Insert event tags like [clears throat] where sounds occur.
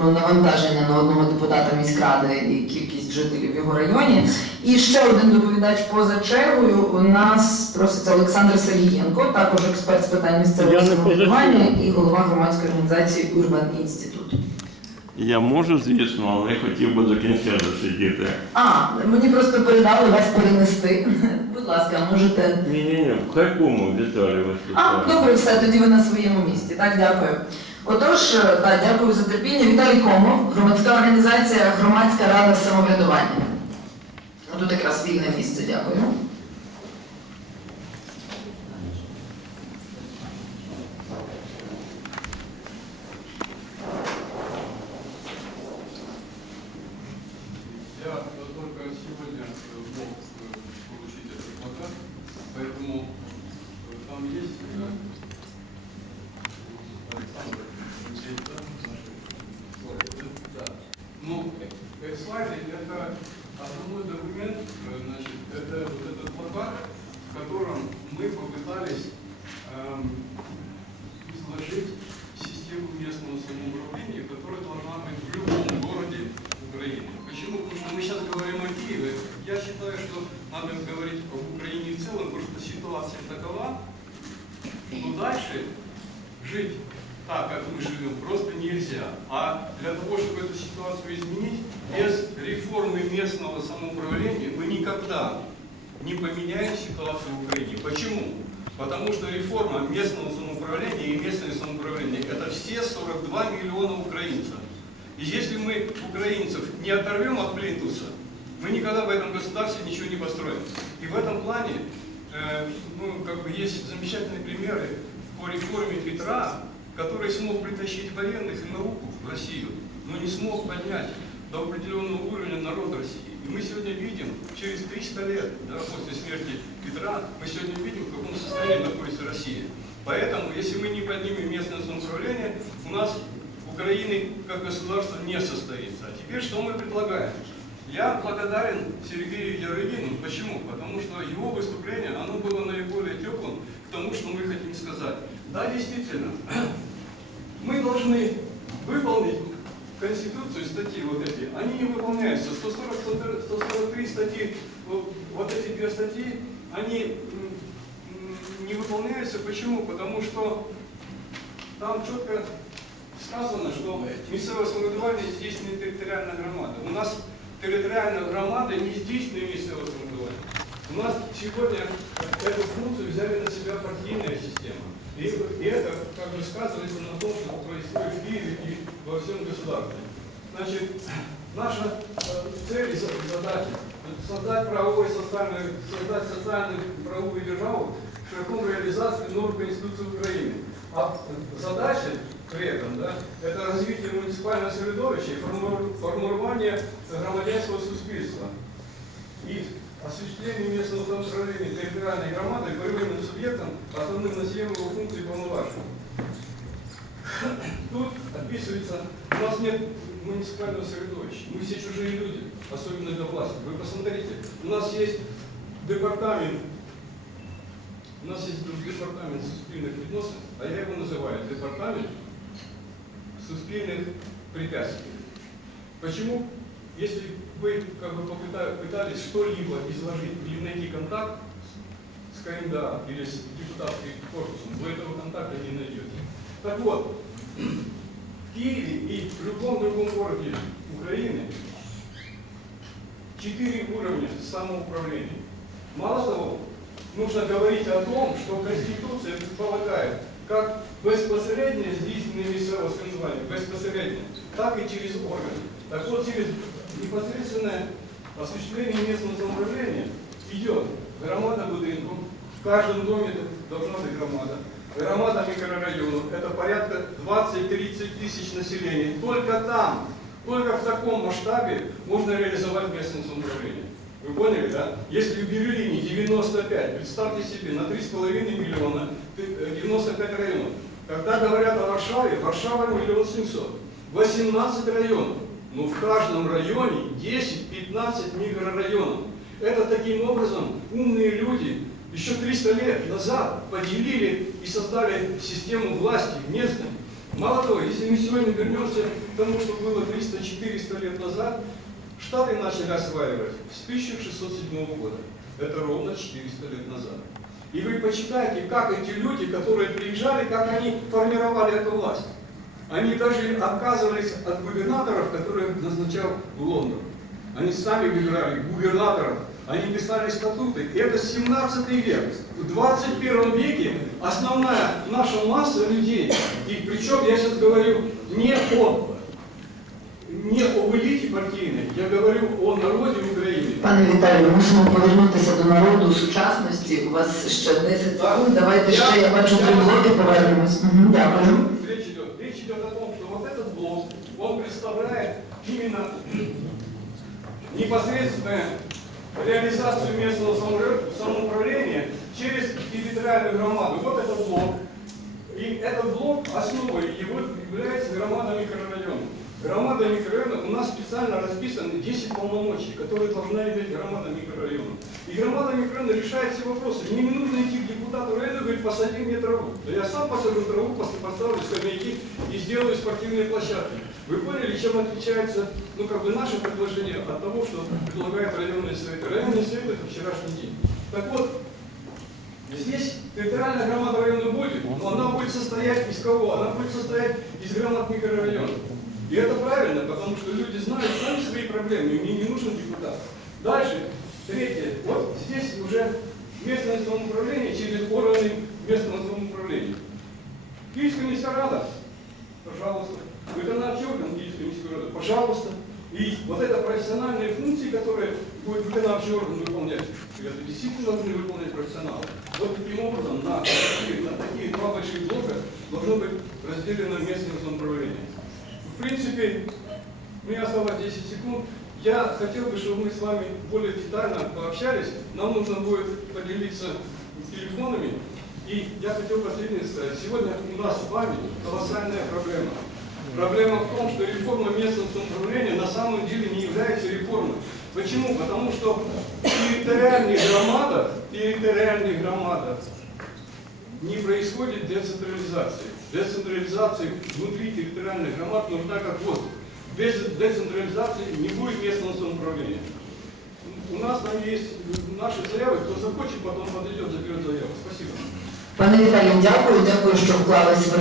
про навантаження на одного депутата міськради і кількість жителів в його районі. І ще один доповідач поза чергою. У нас проситься Олександр Сергієнко, також експерт з питань місцевого Я самоврядування і голова громадської організації Урбан Інститут. Я можу, звісно, але хотів би до кінця досидіти. А, мені просто передали вас перенести. Будь ласка, можете. Ні, ні, ні, в якому Віталій А, добре, все, тоді ви на своєму місці. Так, дякую. Отож, е, так, дякую за терпіння. Віталій Комов, громадська організація Громадська рада самоврядування. Ну, Тут якраз вільне місце, дякую. Слайды это основной документ, э, значит, это вот этот плакат, в котором мы попытались эм, изложить систему местного самоуправления, которая должна быть в любом городе Украины. Почему? Потому что мы сейчас говорим о Киеве. Я считаю, что надо говорить об Украине в целом, потому что ситуация такова, что дальше жить так, как мы живем, просто нельзя. А для того, чтобы эту ситуацию изменить, без реформы местного самоуправления мы никогда не поменяем ситуацию в Украине. Почему? Потому что реформа местного самоуправления и местное самоуправление – это все 42 миллиона украинцев. И если мы украинцев не оторвем от плинтуса, мы никогда в этом государстве ничего не построим. И в этом плане э, ну, как бы есть замечательные примеры по реформе Петра, который смог притащить военных и науку в Россию, но не смог поднять до определенного уровня народ России. И мы сегодня видим, через 300 лет да, после смерти Петра, мы сегодня видим, в каком состоянии находится Россия. Поэтому, если мы не поднимем местное самоуправление, у нас Украины как государство не состоится. А теперь что мы предлагаем? Я благодарен Сергею Яровину. Почему? Потому что его выступление, оно было наиболее теплым к тому, что мы хотим сказать. Да, действительно, [clears throat] мы должны выполнить Конституцию, статьи вот эти, они не выполняются. 140, 143 статьи, вот, вот эти две статьи, они м, м, не выполняются. Почему? Потому что там четко сказано, что місцеве самоврядування здійснює територіальна громада. У нас територіальна громада не здійснює місцеве самоврядування. У нас сегодня эту функцию взяли на себя партийная система. И, это как бы сказывается на том, что происходит в Киеве и во всем государстве. Значит, наша э, цель и за- задача – создать правовой социальную, создать социальную правовую державу шляхом реализации норм Конституции Украины. А задача при этом, да, это развитие муниципального средовища и формирование громадянского суспільства. И осуществление местного самоуправления территориальной громады первым субъектом, основным носителем его функций и полномочий. Тут описывается, у нас нет муниципального средовища, мы все чужие люди, особенно для власти. Вы посмотрите, у нас есть департамент, у нас есть департамент суспільних відносин, а я его называю департамент суспільных препятствий. Почему? Если вы как бы пытались что-либо изложить или найти контакт с КМДА или с депутатским корпусом, вы этого контакта не найдете. Так вот, в Киеве и в любом другом городе Украины четыре уровня самоуправления. Мало того, нужно говорить о том, что Конституция предполагает как безпосереднее здійснення місцевого самоврядування, безпосередньо, так и через органы. Так вот, через непосредственное осуществление местного самоуправления идет громада будинков, в каждом доме должна быть громада. Громада микрорайонов, это порядка 20-30 тысяч населения. Только там, только в таком масштабе можно реализовать местное самоуправление. Вы поняли, да? Если в Берлине 95, представьте себе, на 3,5 миллиона, э, 95 районов. Когда говорят о Варшаве, Варшава миллион 700. 18 районов. Но в каждом районе 10-15 микрорайонов. Это таким образом умные люди еще 300 лет назад поделили и создали систему власти местной Мало того, если мы сегодня вернемся к тому, что было 300-400 лет назад, Штаты начали осваивать с 1607 года. Это ровно 400 лет назад. И вы почитайте, как эти люди, которые приезжали, как они формировали эту власть. Они даже отказывались от губернаторов, которые назначал Лондон. Они сами выбирали губернаторов, они писали статуты. И это 17 век. В 21 веке основная наша масса людей, и причем я сейчас говорю не о, не об элите партийной, я говорю о народе України. Пане Віталію, мусимо повернутися до народу сучасності. У вас ще 10 секунд. Давайте ще, я бачу, три блоки повернемось. Мгм, Дякую. Именно непосредственную реализацию местного самоуправления через территориальную громаду. Вот этот блок. И этот блок основой его является громада микрорайона. Громада микрорайона у нас специально расписаны 10 полномочий, которые должна иметь громада микрорайона. И громада микрорайона решает все вопросы. Мне не нужно идти к депутату района и говорить, посади мне траву. Да я сам посажу траву, поставлю скамейки и сделаю спортивные площадки. Вы поняли, чем отличается ну, как бы наше предложение от того, что предлагает районный совет? Районный совет это вчерашний день. Так вот, Здесь территориальная громада района будет, но она будет состоять из кого? Она будет состоять из громад микрорайонов. И это правильно, потому что люди знают сами свои проблемы, и мне не нужен депутат. Дальше, третье. Вот здесь уже местное самоуправление через органы местного самоуправления. Киевская міська рада, пожалуйста. Виконавчий орган Киевской міської рады, пожалуйста. И вот это профессиональные функции, которые будет виконавчий орган выполнять, это действительно должны выполнять профессионалы. Вот таким образом на такие, на такие два больших блока должно быть разделено местное самоуправление. Принципе, у меня осталось 10 секунд. Я хотел бы, чтобы мы с вами более детально пообщались. Нам нужно будет поделиться телефонами. И я хотел последнее сказать. Сегодня у нас с вами колоссальная проблема. Проблема в том, что реформа местного самоуправления на самом деле не является реформой. Почему? Потому что громадах, в территориальных громадах не происходит децентрализации. Децентрализация внутри территориальных громад нужна как воздух. Без децентрализации не будет местного самоуправления. У нас там есть наши заявы, кто захочет, потом подойдет, заберет заяву. Спасибо. Пане Віталію, дякую, дякую, що вклались